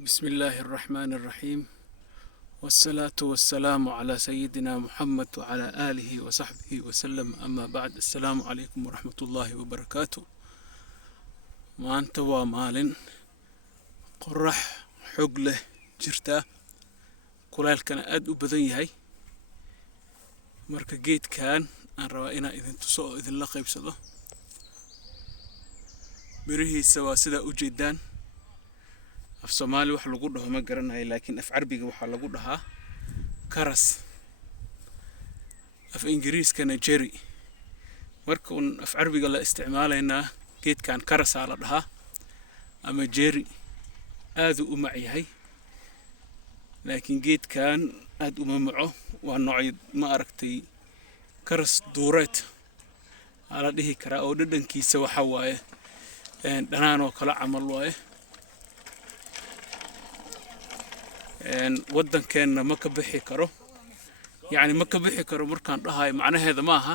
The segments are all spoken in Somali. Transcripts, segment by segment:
بسم الله الرحمن الرحيم والصلاة والسلام على سيدنا محمد وعلى آله وصحبه وسلم أما بعد السلام عليكم ورحمة الله وبركاته ما أنت ومالن قرح حقله جرتا كلال كان أد وبدن هاي مركا جيت كان أن روائنا إذن تسوء إذن لقيب صدا مريه السواسدة أجدان af Soomaali wax lagu dhaho ma garanayo laakiin af Carabiga waxa lagu dhahaa karas af Ingiriiskana cherry marka af Carabiga la isticmaalayna geedkan karas la dhahaa ama cherry aad u macyahay laakiin geedkan aad u mamco waa nooc ma aragtay karas duureed ala dhihi kara oo dhadhankiisa waxa waaye dhanaan oo kala camal waaye waddankeena ma ka bixi karo yani ma ka bixi karo markaan dhahayo macnaheeda ma aha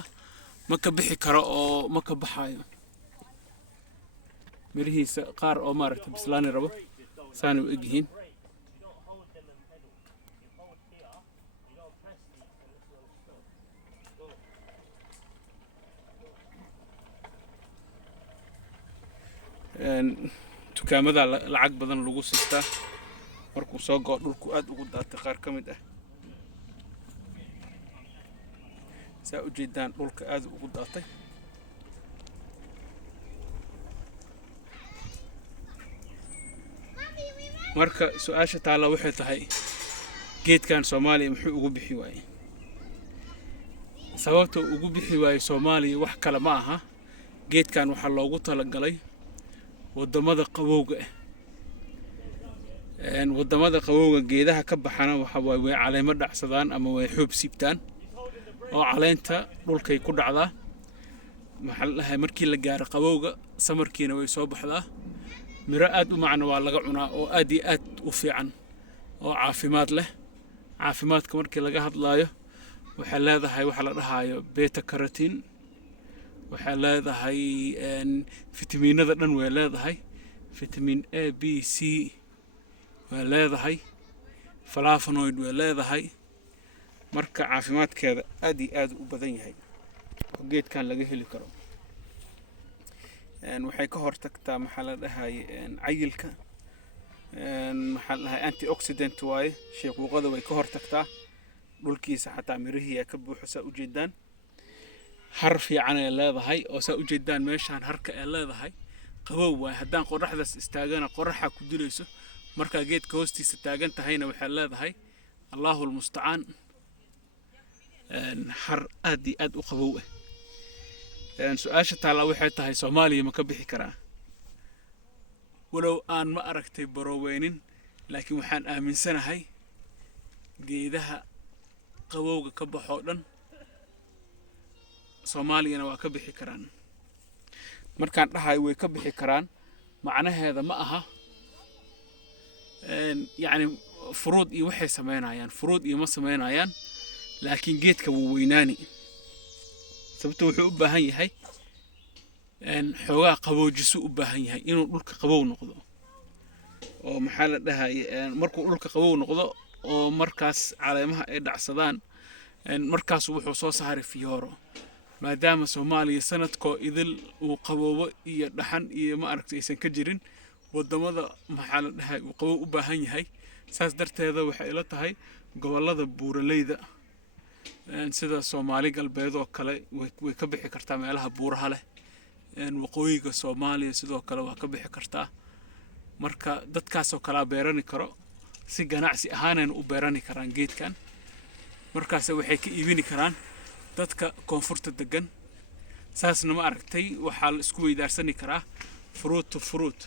ma ka bixi karo oo ma ka baxayo mirihiisa qaar oo maaragtay bislaani rabo saan u egyihiin dukaamada lacag badan lagu siistaa markuu soo go'o dhulku aad ugu daatay qaar ka mid ah saa u jeedaan dhulka aad ugu daatay marka su'aasha taala waxay tahay geedkan Soomaaliya muxuu ugu bixi waayay sababta ugu bixi waayay Soomaaliya wax kale ma aha geedkan waxa loogu talagalay wadamada qabowga ah wadamada qabowga geedaha ka baxana waxa way caleemo dhacsadaan ama way xub siibtaan oo caleenta dhulkay ku dhacdaa maxallaha markii la gaaro qabowga samarkiina way soo baxdaa miro aad u macna waa laga cunaa oo aad iyo aad u fiican oo caafimaad leh caafimaadka markii laga hadlaayo waxa leedahay waxa la dhahayo beta carotene waxa leedahay fitamiinada dhan way leedahay vitamin A B C leedahay flavonoid way leedahay marka caafimaadkeeda aad iyo aad u badan yahay geedkan laga heli karo waxay ka hortagtaa maxaa la dhahay cayilka maxaa la dhahay antioxidant waaye sheequuqada way ka hortagtaa dhulkiisa xataa mirihiisa ka buuxo saa u jeedaan har fiican ay leedahay oo saa u jeedaan meeshaan harka ay leedahay qabow waay haddaan qorraxdaas istaagana qorraxa ku dilayso marka geedka hoostiisa taagan tahayna waxa leedahay Allahul musta'an har aad iyo aad u qabow ah su'aasha taala waxay tahay Soomaaliya ma ka bixi karaa walow aan ma aragtay baroweynin laakiin waxaan aaminsanahay geedaha qabowga ka baxo dhan Soomaaliyana waa ka bixi karaan markaan dhahay way ka bixi karaan macnaheeda ma aha يعني فروض iyo waxay sameynayaan furuud iyo ma sameynayaan laakiin geedka wuu weynaani sababtoo wuxuu u baahan yahay xoogaa qaboojiso u baahan yahay inuu dhulka qabow noqdo oo maxaa la dhahay markuu dhulka qabow noqdo oo markaas caleemaha ay dhacsadaan markaas wuxuu soo saaray fiyooro maadaama Soomaaliya sanadkoo idil uu qaboobo iyo dhaxan iyo ma aragtay aysan ka jirin wadamada maxaa la dhahay uu qabow u baahan yahay saas darteeda waxay ila tahay gobolada buuraleyda sida Soomaali galbeed oo kale way ka bixi kartaa meelaha buuraha leh waqooyiga Soomaaliya sidoo kale waa ka bixi kartaa marka dadkaas oo kala beerani karo si ganacsi ahaan u beerani karaan geedkan markaas waxay ka iibini karaan dadka koonfurta degan saasna ma aragtay waxa la isku weydaarsani karaa fruit to fruit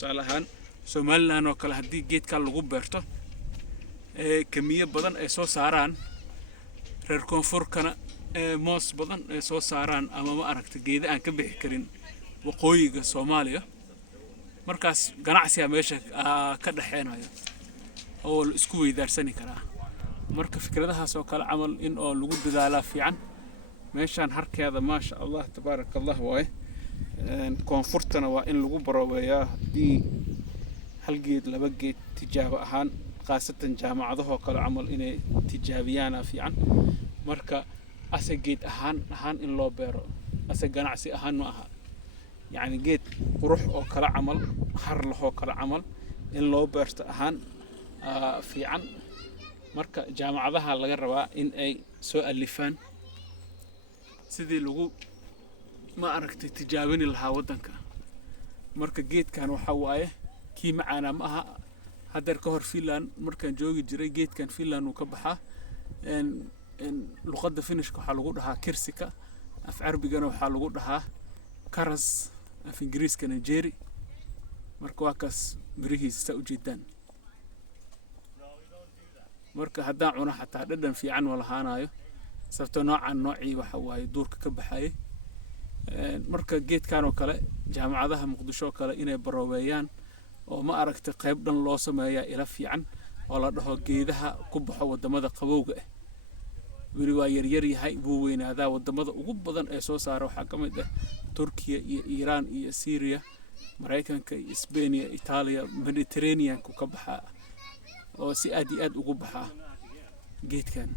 salahan Soomaaliland oo kale hadii geedka lagu beerto kamiye badan ay soo saaraan reer koonfurkana moos badan ay soo saaraan ama ma aragtay geeda aan ka bixi karin waqooyiga Soomaaliya markaas ganacsiga meesha ka dhaxeenayo oo la isku weydaarsani karaa marka fikradahaas oo kale amal in oo lagu dadaala fiican meeshan harkeeda ma sha Allah tabarakallah way koonfurtana waa in lagu baraweeyaa hadii hal geed laba geed tijaabo ahaan khaasatan jaamacadahoo kale camal inay tijaabiyaana fiican marka ase geed ahaan in loo beero ase ganacsi ahaan ma aha yacni geed qurux oo kale camal har lahoo kale camal in loo beerto ahaan fiican marka jaamacadaha laga rabaa in ay soo alifaan sidii lagu ma aragtay tijaabini lahaa waddanka marka geedkan waxa waaye kii macaana ma aha hadeer ka hor Finland markaan joogi jiray geedkan Finland uu ka baxaa luqadda Finishka waxaa lagu dhahaa kirsika af Carabigana waxaa lagu dhahaa karas af Ingiriiskana jeeri marka waa kaas mirihiisa u jeedaan marka haddaan cuno xataa dhadhan fiican ma lahaanayo sababtoo noocii waxa waaye duurka ka baxayay marka geedkan oo kale jaamacadaha Muqdisho kale inay baroobeeyaan oo ma aragtay qayb dhan loo sameeyaa ila fiican oo la dhaho geedaha ku baxo wadamada qabowga ah weli waa yar yahay buu weynaadaa wadamada ugu badan ee soo saara waxaa ka mid ah Turkiya iyo Iran iyo Syria Mareykanka iyo Spain iyo Italia Mediterranean ku ka baxaa oo si aad iyo aad ugu baxaa geedkan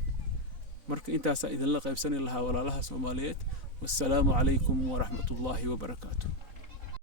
marka intaas idin la qaybsan lahaa walaalaha Soomaaliyeed والسلام عليكم ورحمة الله وبركاته